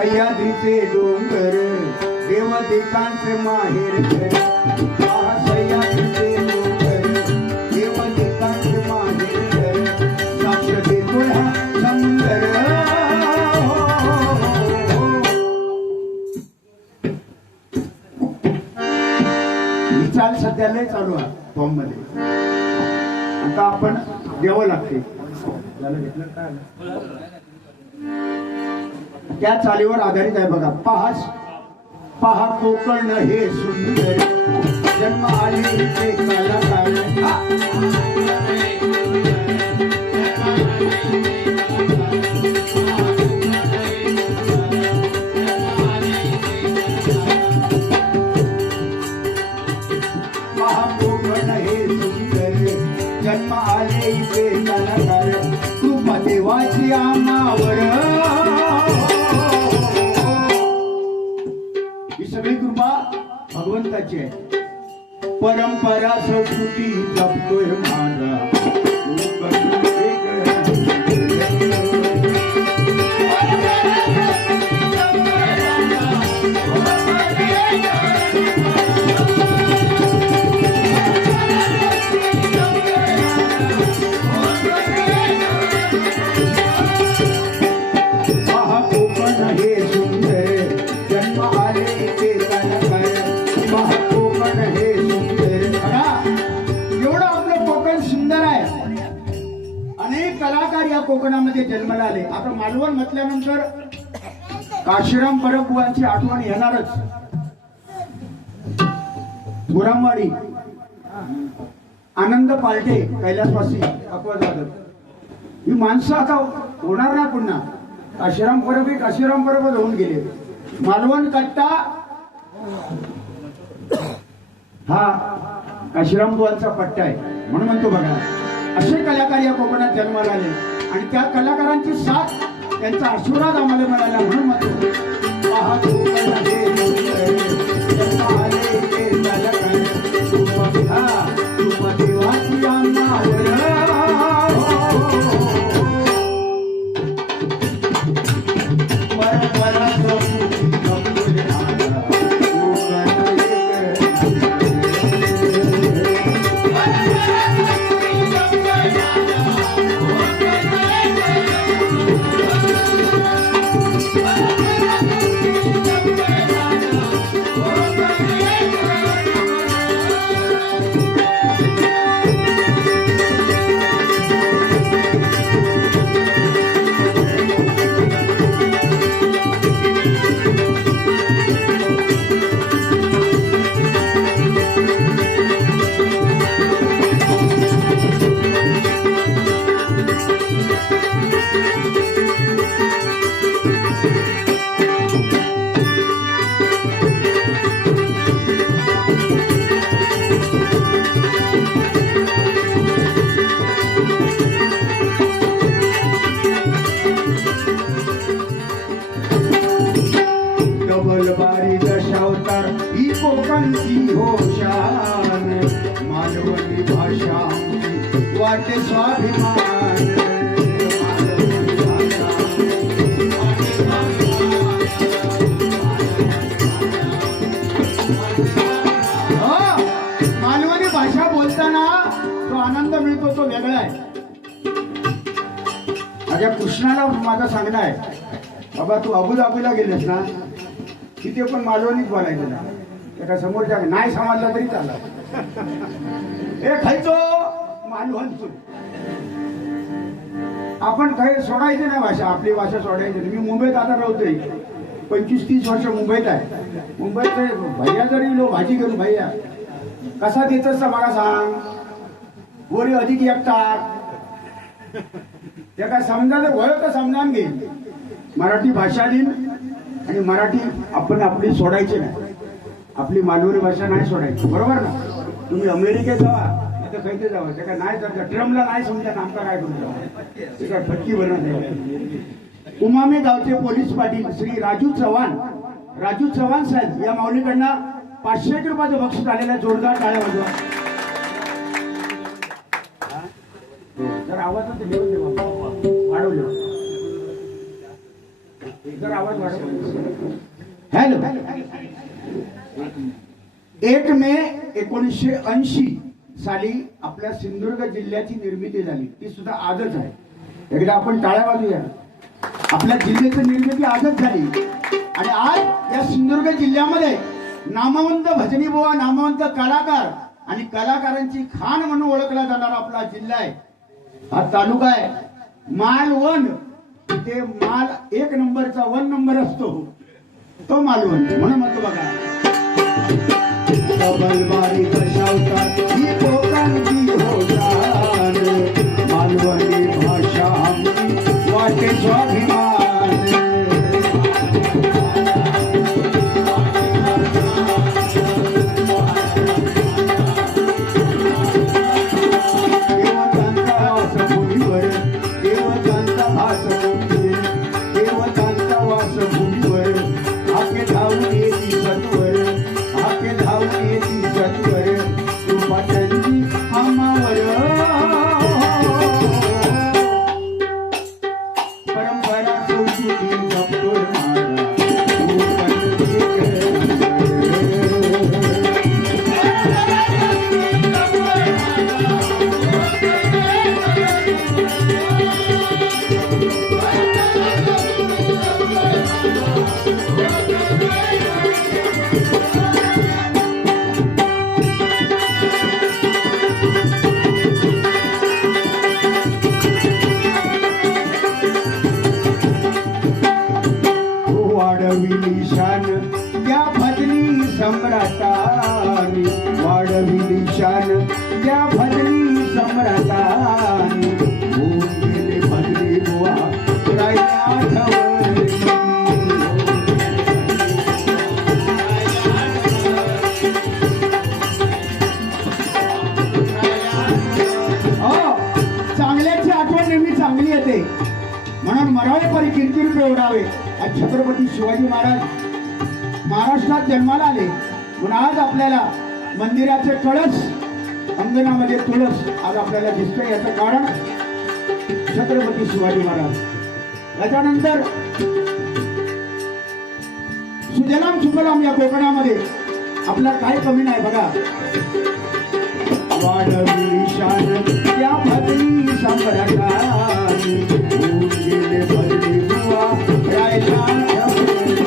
सह्याद्रीचे डोंगर देवदेकांचे माहेर घर, पहा सह्याद्रीचे डोंगर देवदेकांचे माहेर घर, साक्ष देतोय हा समुंदर. ही चाल सध्या लय चालू आहे फॉर्म मध्ये. आता आपण द्यावं लागते त्या चालीवर आधारित आहे बघा. पहा कोकण हे सुंदर जन्म आले ते कलाकार. पहा कोकण हे सुंदर जन्म आले ते कलाकार. कृपा देवाची आम्हावर, सगळी कृपा भगवंताची आहे. परंपरा संस्कृती जपतोय माझा कोकणामध्ये जन्माला आले. आता मालवण म्हटल्यानंतर काशीराम परबुवांची आठवण येणारच. गुरामवाडी, आनंद पालटे, कैलासवासी, अक्वा जाधव ही माणसं आता होणार ना पुन्हा. काशीराम परब होऊन गेले. मालवण कट्टा हा काशीराम बुवांचा पट्टा आहे म्हणून म्हणतो बघा. असे कलाकार या कोकणात जन्माला आले आणि त्या कलाकारांची साथ, त्यांचा आशीर्वाद आम्हाला मिळाला म्हणून म्हणतो. पहा कोकण हे जन्म आले ते कलाकार. कृपा देवाची आम्हावर, परंपरा बारी दशावतार ही कोकणची हो शान. मालवणी भाषा वाटे स्वाभिमान. मालवणी भाषा बोलताना जो आनंद मिळतो तो वेगळा आहे. माझ्या कृष्णाला माझं सांगणं आहे, बाबा तू अबुधाबीला गेलेस ना, तिथे पण मालवणीच बोलायचं ना. एका समोरच्या नाही समजला तरी चालला. हे खायचो मालवणचो. आपण काही सोडायचे ना भाषा, आपली भाषा सोडायची. मी मुंबईत आता राहतोय, 25-30 वर्ष मुंबईत आहे. मुंबईत भैया जरी लो भाजी घेऊन, भैया कसा देतस मला सांग, वरी अधिक एकटा त्या काय समजायचं वय तर समजावून घेईन. मराठी भाषा दिन आणि मराठी आपण आपली सोडायची नाही. आपली मालवणी भाषा नाही सोडायची, बरोबर ना. तुम्ही अमेरिकेत जावा, आता खायचे जावा, त्या काय नाही जात, ट्रमला नाही समजा आमचा काय करू जावा, ते काय फटकी बनवत. उमामे गावचे पोलीस पाटील श्री राजू चव्हाण साहेब या माऊलीकडनं 500 रुपयाचं बक्षीस आलेलं आहे. जोरदार टाळ्या वाजवा. तर आवाजाचं वाढवलं. जर आवाज वाढव. हॅलो. 1 मे 1980 साली आपल्या सिंधुदुर्ग जिल्ह्याची निर्मिती झाली. ती सुद्धा आजच आहे. एकदा आपण टाळ्या वाजूया. आपल्या जिल्ह्याची निर्मिती आजच झाली आणि आज या सिंधुदुर्ग जिल्ह्यामध्ये नामवंत भजनी बुवा, नामवंत कलाकार आणि कलाकारांची खाण म्हणून ओळखला जाणारा आपला जिल्हा आहे. हा तालुका आहे मालवण. ते माल 1 नंबरचा 1 नंबर असतो तो मालवण म्हणून म्हणतो बघा. डबलबारी कशावतात ही कोकणची होतात, मालवणी भाषा आमची वाटे स्वाभिमान. वाढविली शान त्या भजनी सम्राटानी, वाढविली शान त्या भजनी सम्राटानी, होऊन गेले भजनी बुवा राहिल्या आठवणी. चांगल्याची आठवण नेहमी चांगली येते म्हणून मराठी परी कीर्ती रूपे ओढावे. आज छत्रपती शिवाजी महाराज महाराष्ट्रात जन्माला आले म्हणून आज आपल्याला मंदिराचे कळस, अंगणामध्ये तुळस आज आपल्याला दिसतंय. याचं कारण छत्रपती शिवाजी महाराज. त्याच्यानंतर सुजलाम सुफलाम या कोकणामध्ये आपला काय कमी नाही बघा. वाढविली शान त्या भजनी सम्राटानी, होऊन गेले भजनी बुवा राहिल्या आठवणी.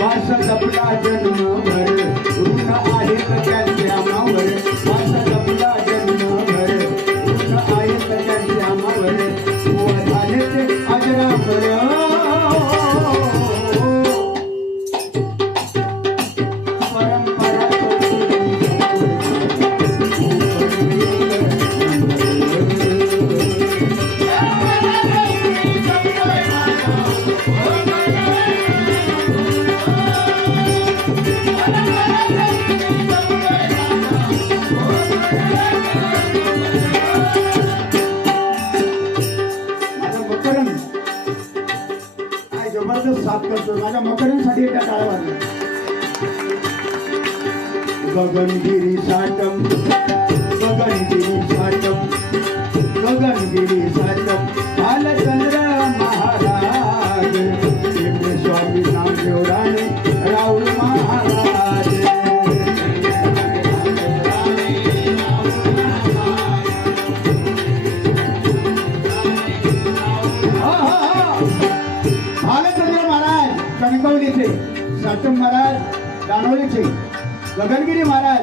वास जपला जन्मभर ऋण आहेत त्यांच्या मावर, वास जपला जन्मभर ऋण आहेत त्यांच्या मावर, बुवा झाले ते अजरामर. जबरदस्त साथ करतो. माझ्या मकरांसाठी त्या टाळ्या. गगनगिरी साटम, गगनगिरी साटम, गगनगिरी साटम, बालचंद्र महाराज, स्वामी नामदेव राणे राहुल महाराज. बालचंद्र महाराज कणकवलीचे, साटम महाराज दानोलीचे, गगनगिरी महाराज,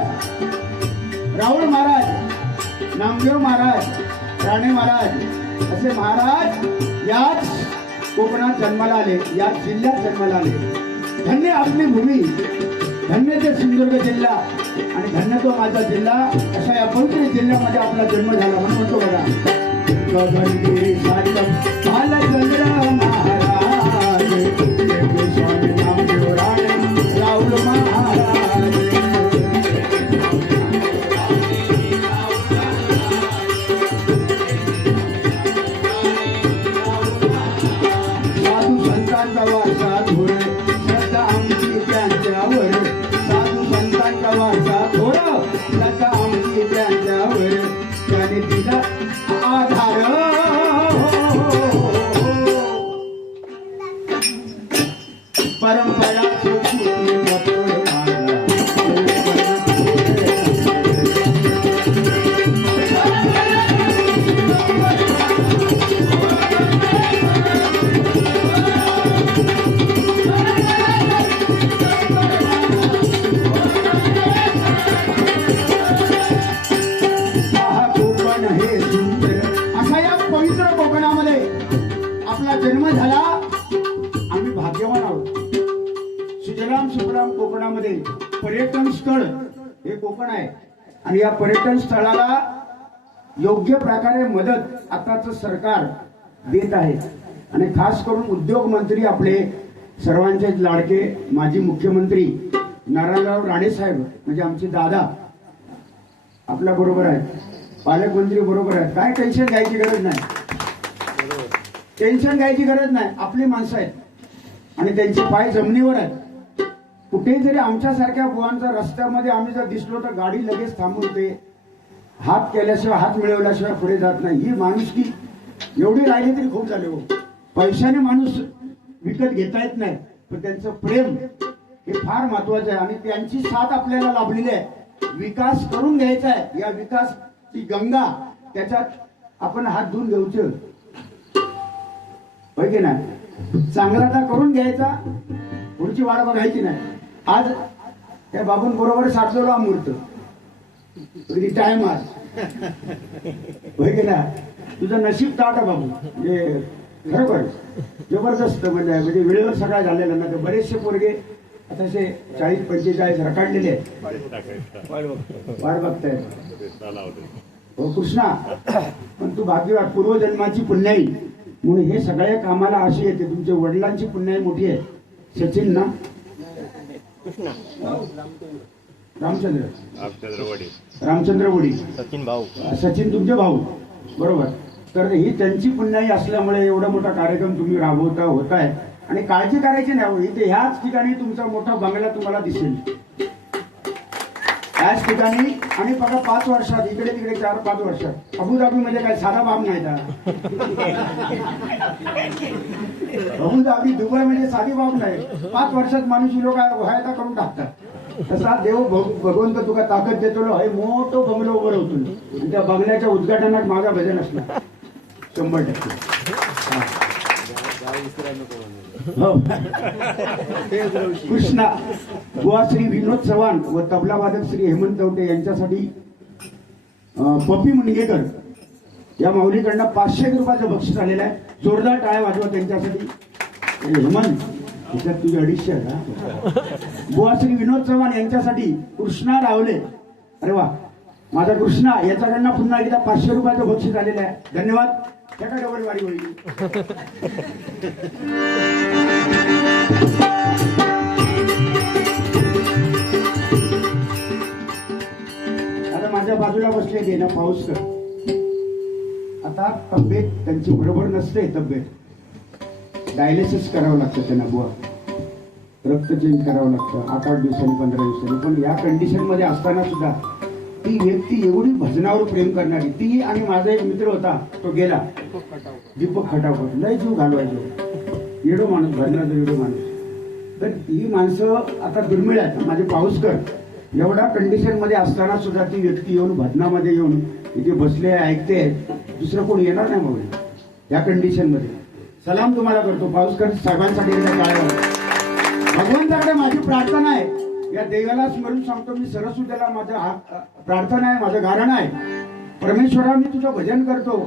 राहुल महाराज, नामदेव महाराज, राणे महाराज असे महाराज याच कोकणात जन्माला आले, याच जिल्ह्यात जन्माला आले. धन्य आपली भूमी, धन्य ते सिंधुदुर्ग जिल्हा आणि धन्य तो माझा जिल्हा. अशा या पवित्र जिल्ह्यामध्ये आपला जन्म झाला म्हणून म्हणतो बघा. गगनगिरी साटम बालचंद्र महाराज, स्वामी नामदेव राणे राहुल महाराज. साधू संतांचा वारसा धोर श्रद्धा आमची त्यांच्यावर, साधू संतांचा लता आमची त्यांच्यावर त्याने दिला आधार परंपरा जन्म झाला. आम्ही भाग्यवान आहोत. सुजलाम सुफलाम कोकणामध्ये पर्यटन स्थळ हे कोकण आहे आणि या पर्यटन स्थळाला योग्य प्रकारे मदत आताच सरकार देत आहे आणि खास करून उद्योग मंत्री आपले सर्वांचे लाडके माजी मुख्यमंत्री नारायणराव राणे साहेब म्हणजे आमचे दादा आपल्या बरोबर आहेत. पालकमंत्री बरोबर आहेत. काय टेन्शन घ्यायची गरज नाही. टेन्शन घ्यायची गरज नाही. आपली माणसं आहेत आणि त्यांचे पाय जमिनीवर आहेत. कुठे जरी आमच्यासारख्या बुवांचा रस्त्यामध्ये आम्ही जर दिसलो तर गाडी लगेच थांबून ते हात केल्याशिवाय हात मिळवल्याशिवाय पुढे जात नाही. ही माणुसकी एवढी राहिली तरी खूप झाले हो. पैशाने माणूस विकत घेता येत नाही पण त्यांचं प्रेम हे फार महत्वाचं आहे आणि त्यांची साथ आपल्याला लाभलेली आहे. विकास करून घ्यायचा आहे. या विकास ती गंगा त्याच्यात आपण हात धुवून घेऊच होय की नाही. चांगला तर करून घ्यायचा पुढची वाट बघायची नाही. आज त्या बाबूंबरोबर साधलेला मूर्त कधी टाइम आज होय की नाही. तुझं नशीब ताट बाबू म्हणजे खरोखर जबरदस्त म्हणजे वेळेवर सगळा झालेला ना. तर बरेचसे पोरगे आता असे 40-45 रकाडलेले आहेत. वाट बघतायत. हो कृष्णा पण तू भाग्यवान पूर्वजन्माची पुण्याई म्हणून हे सगळ्या कामाला अशी येते. तुमच्या वडिलांची पुण्याई मोठी आहे. सचिन ना रामचंद्र वडी सचिन तुमचे भाऊ बरोबर. तर ही त्यांची पुण्याई असल्यामुळे एवढा मोठा कार्यक्रम तुम्ही राबवता होताय आणि काळजी करायची नाही. इथे ह्याच ठिकाणी तुमचा मोठा बंगला तुम्हाला दिसेल याच ठिकाणी. आणि बघा 5 वर्षात इकडे तिकडे 4-5 वर्षात अबुधाबी म्हणजे काय साधा बाब नाही का. अबुधाबी दुबई म्हणजे साधी बाब नाही. 5 वर्षात माणूस लोक व्हायता करून टाकतात. तसा देव भगवंत तुका ताकद देतो. हे मोठं बंगलं उभं होतो. त्या बंगल्याच्या उद्घाटनात माझा भजन असला 100%. हो कृष्णा बुवा श्री विनोद चव्हाण व तबला वादक श्री हेमंत तवटे यांच्यासाठी पप्पी मुनगेकर या माऊलीकडनं 500 रुपयाचं बक्षीस आलेलं आहे. जोरदार टाळ्या वाजवा त्यांच्यासाठी. हेमंत त्याच्यात तुझे 250 आहे. बुवा श्री विनोद चव्हाण यांच्यासाठी कृष्णा रावले. अरे वा माझा कृष्णा याच्याकडनं पुन्हा एकदा 500 रुपयाचं बक्षीस आलेलं आहे. धन्यवाद. त्याचा डबल वारी होईल. आता माझ्या बाजूला बसले ते ना पाऊसकर. आता तब्येत त्यांची बरोबर नसते. तब्येत डायलिसिस करावं लागतं त्यांना. बुवा रक्त चेंज करावं लागतं 8-8 दिवसांनी 15 दिवसांनी. पण या कंडिशन मध्ये असताना सुद्धा ती व्यक्ती एवढी भजनावर प्रेम करणारी. ती आणि माझा एक मित्र होता तो गेला दीपक खटावकर. लय जीव घालवायचो. येडो माणूस भजनाचा येडो माणूस. तर ही माणसं आता दुर्मिळ आहेत. माझे पाऊसकर एवढा कंडिशन मध्ये असताना सुद्धा ती व्यक्ती येऊन भजनामध्ये येऊन इथे बसले ऐकते. दुसरं कोण येणार नाही मग या कंडिशन मध्ये. सलाम तुम्हाला करतो पाऊसकर साहेबांसाठी. भगवंताकडे माझी प्रार्थना आहे. या देवाला स्मरून सांगतो मी सरस्वतीला माझा प्रार्थना आहे. माझं गारण आहे. परमेश्वरा मी तुझं भजन करतो.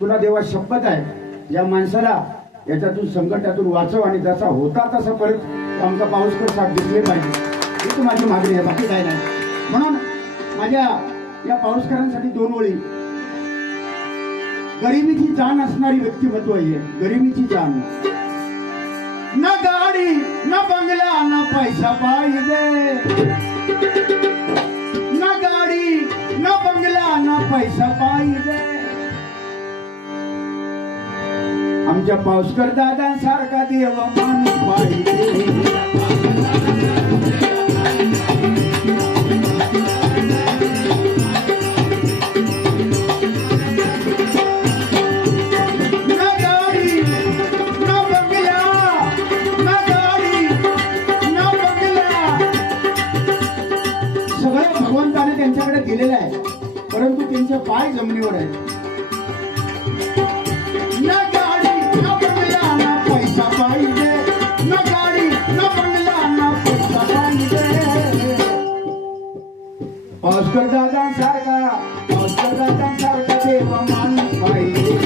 तुला देवा शपथ आहे या माणसाला याच्यातून संकटातून वाचव आणि जसा होता तसा परत आमचा पाऊसकर साथ दिसले पाहिजे. ही तर माझी मागणी आहे. बाकी काय नाही. म्हणून माझ्या या पाऊसकरांसाठी 2 ओळी. गरिबीची जाण असणारी व्यक्तिमत्व आहे. गरिबीची जाण. न गाडी न बंगला न पैसा पाहिजे. न गाडी न बंगला न पैसा पाहिजे. आमच्या पाऊसकर दादांसारखा देव माणूस पाहिजे. सगळं भगवंताने त्यांच्याकडे दिलेलं आहे, परंतु त्यांचे पाय जमिनीवर आहेत. ना गाडी ना बंगला ना पैसा पाहिजे, ना गाडी ना बंगला ना पैसा पाहिजे. ऑस्कर दादांसारखा देव माणूस पाहिजे.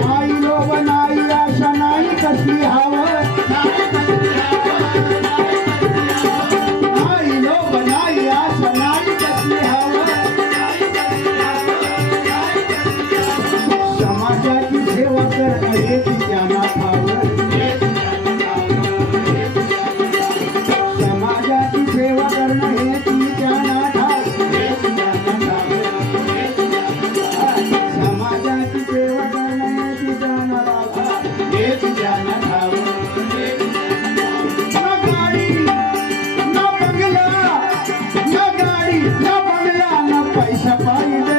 नाही लोभ नाही आशा नाही कसली हवं, नाही लोभ नाही आशा नाही कसली हवं. समाजाची सेवा करणं हेच त्यांना ठावं. समाजाची सेवा करणं हेच त्यांना ठावं. समाजाची सेवा करणं हेच त्यांना ठावं. हेच त्यांना ठावं. ना गाडी ना बंगला, ना गाडी ना बंगला ना पैसा पाहिजे,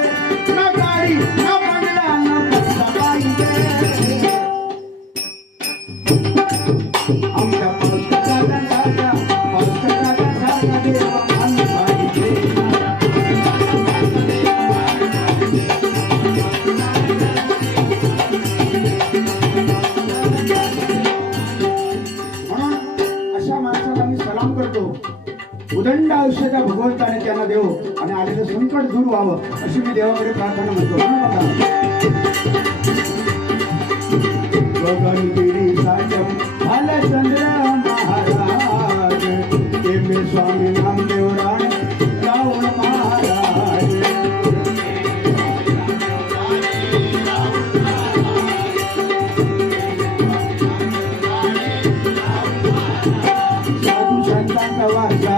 ना गाडी ना बंगला ना पैसा पाहिजे. आमच्या पुस्तकासारखा देव माणूस पाहिजे. म्हणून अशा माणसाला मी सलाम करतो. उदंड आयुष्याच्या भगवंताने त्यांना देव आणि आलेलं संकट दूर व्हावं अशी मी देवाकडे प्रार्थना म्हणतो. गगनगिरी साचम भालचंद्र महाराज, टेंबे स्वामी नामदेव राणे राहुल महाराज. साधू संतांचा वारसा